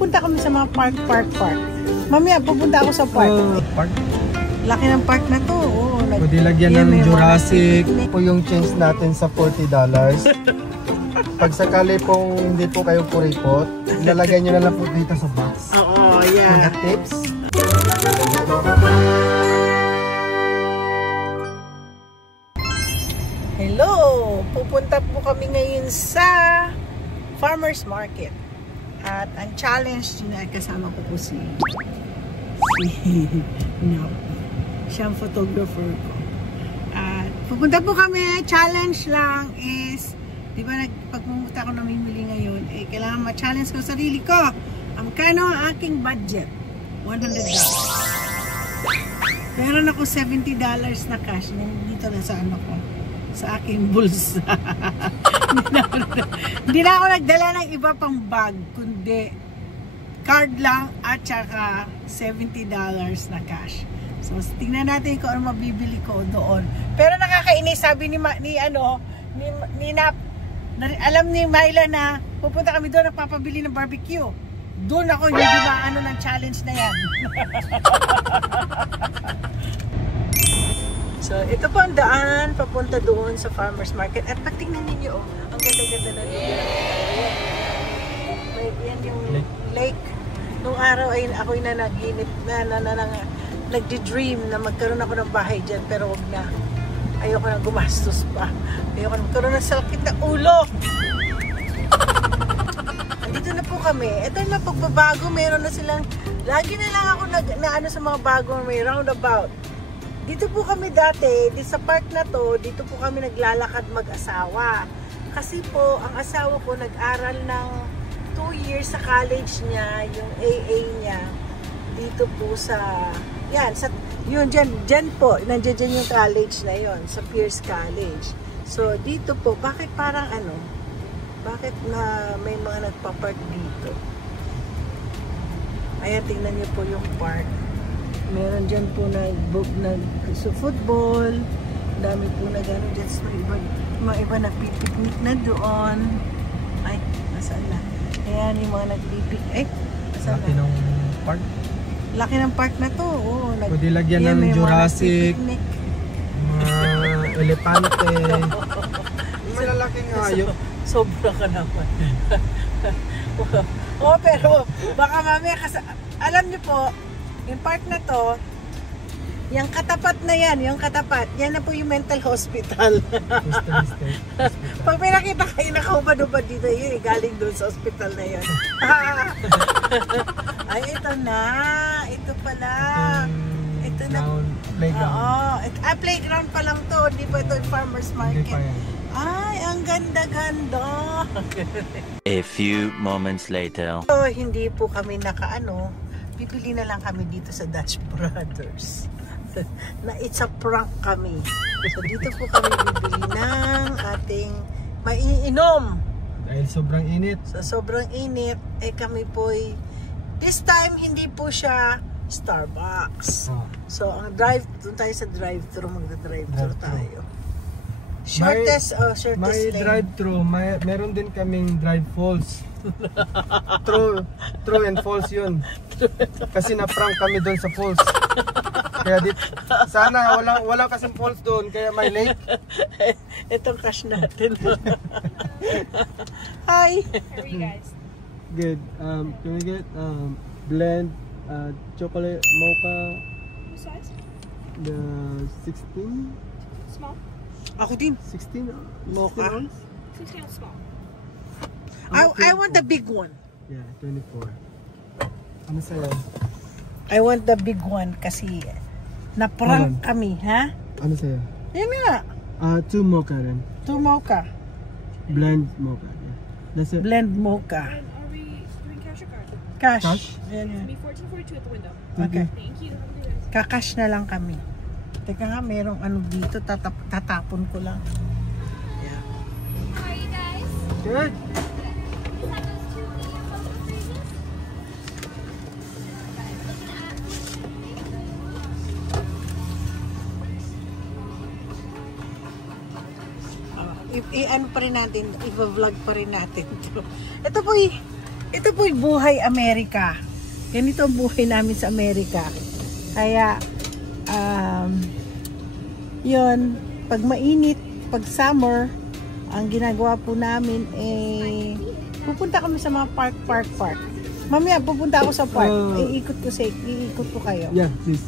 pupunta kami sa mga park. Mamaya, pupunta ako sa park. Park? Laki ng park na to. Oh, pwede lagyan ng Jurassic. Po yung change natin sa $40. Pag sakali pong hindi po kayo kuripot, ilalagay nyo na lang po dito sa box. Oo, yeah. Mga tips. Hello! Pupunta po kami ngayon sa Farmers Market. At ang challenge na kasama ko po si siya ang photographer ko. At pupunta po kami, challenge lang is, di ba pag pumunta ako namimili ngayon, kailangan ma-challenge ko sarili ko. Ang kano ang aking budget? $100. Meron ako $70 na cash dito na sa ano ko, sa aking bulsa. Hindi na ako nagdala ng iba pang bag, kundi card lang at saka $70 na cash. So, tingnan natin kung ano mabibili ko doon. Pero nakakainis, sabi ni Nap, alam ni Myla na pupunta kami doon, nagpapabili ng barbecue. Doon ako hindi maano ng challenge na yan. So, ito po ang daan papunta doon sa Farmers Market. At pagtingnan ninyo, ang ganda-ganda na lugar. Yan yung lake. Nung araw ay ako'y nanaginip nagdi-dream na magkaroon ako ng bahay dyan, pero wag na. Ayoko na gumastos pa. Ayoko na magkaroon ng sakit na ulo. Andito na po kami. Ito na pagbabago, meron na silang, lagi na lang ako na sa mga bago, may roundabout. Dito po kami dati, sa park na to, dito po kami naglalakad mag-asawa. Kasi po, ang asawa ko nag-aral ng 2 years sa college niya, yung AA niya, dito po sa, yan, yun, dyan po, nandiyan yung college na yun, sa Pierce College. So, dito po, bakit parang bakit na may mga nagpa-park dito? Ayan, tingnan niyo po yung park. Meron dyan po so football, dami po na gano'n dyan, so mga iba nagpipiknik na doon. Ay, nasaan na? Ayan, yung mga nagpipiknik. Nasaan na? Laki ng park? Laki ng park na to. Oh, pwede lagyan ng Jurassic, mga elepante, malalaking hayop. Sobra ka naman. Oh, pero baka mamaya alam niyo po, yung park na to, yung katapat na yan, yan na po yung mental hospital. Pag may nakita kayo nakaubad-ubad dito, yun, galing doon sa hospital na yun. Ay, ito na. Ito pala. Ito na. Playground. Oo. Playground pa lang to. Hindi pa ito yung Farmers Market. Ay, ang ganda-ganda. A few moments later. So, hindi po kami bibili na lang kami dito sa Dutch Brothers. Na it's a prank kami. So, dito po kami bibili ng ating maiinom. Dahil sobrang init. So, sobrang init, kami po this time, hindi po siya Starbucks. So, ang doon tayo sa drive-thru, magda-drive-thru tayo. Shortest may lane. Drive-thru, meron din kaming drive-falls. True and false yun. Kasi na-prank kami doon sa falls. Kaya sana wala kasing falls doon, kaya may lake. Itong cash natin. Hi! How are you guys? Good. Can we get blend chocolate mocha? What size? The 16? Small? Ako din. 16 Mocha. 16 ounce small. I want the big one. Yeah, 24. Ano sa'yo? I want the big one kasi na-prank kami, ha? Ano sa'yo? Yan nga. 2 mocha rin. 2 mocha. Blend mocha. Yeah. That's it. Blend mocha. And are we doing cash or card? Cash. Cash? Yan, It's yan. gonna be $14.42 at the window. Okay. Thank you. Have a good day. Kakash na lang kami. Teka nga, merong dito, tatapon ko lang. Yeah. How are you guys? Good. I-ano pa rin natin, i-vlog pa rin natin. Ito po Ito po yung buhay Amerika. Ganito ang buhay namin sa Amerika. Kaya, yun, pag mainit, pag summer, ang ginagawa po namin pupunta kami sa mga park. Mamaya pupunta ako sa park. Iikot ko kayo. Yeah, please.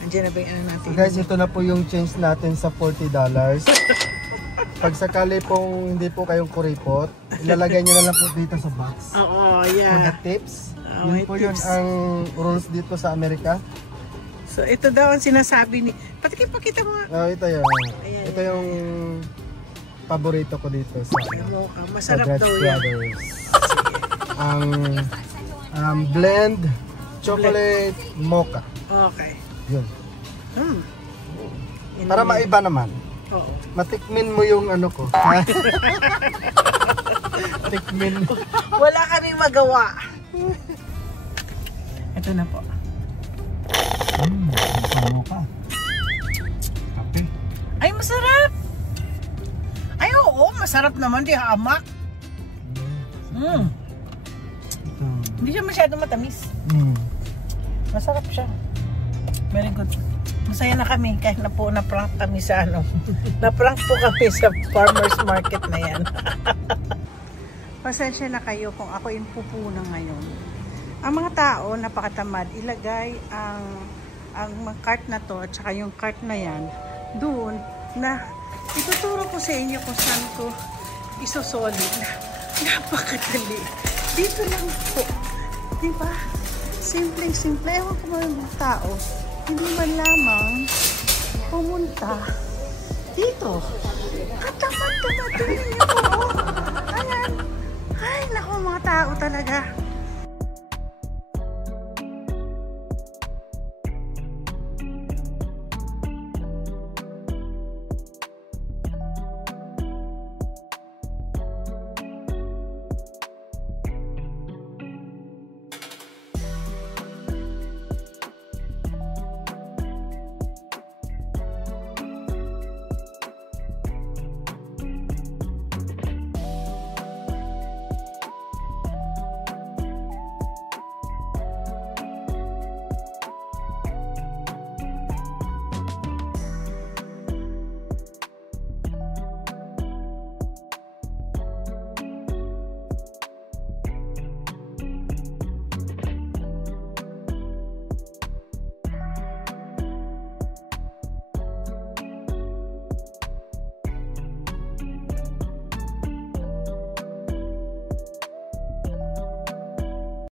Andiyan na ba yung ano natin? So guys, ito na po yung change natin sa $40. Pag sakali pong hindi po kayong kuripot, ilalagay nyo na lang po dito sa box. Oo, For the yeah. tips, may yun po yun tips. ang rules dito sa Amerika. So ito daw ang sinasabi ni... Pakita mo nga. Ito yun. Ayan. Ito yung paborito ko dito sa Masarap Dutch daw yan. Brothers. Ang blend chocolate mocha. Okay. Yun. Yun Para na yan. maiba naman. Oo. Matikmin mo yung ano ko. Tikmin mo. Wala kaming magawa. Ito na po. Mocha. Kape. Ay, masarap! Ay, oo, masarap naman. Di hamak. Hindi siya masyadong matamis. Masarap siya. Very good. Masaya na kami kahit na-prank kami sa ano. Na-prank po kami sa farmer's market na yan. Pasensya na kayo kung ako yung pupuna ngayon. Ang mga tao, napakatamad, ilagay ang mga cart na to at saka yung cart na yan doon na ituturo ko sa inyo kung saan ko isosolid. Napakadali. Dito lang po. Diba? Simple. Ewan ko mga tao. Hindi man lamang pumunta dito. Katamad. Tingnan niyo po. Ayan. Ay, naku mga tao talaga.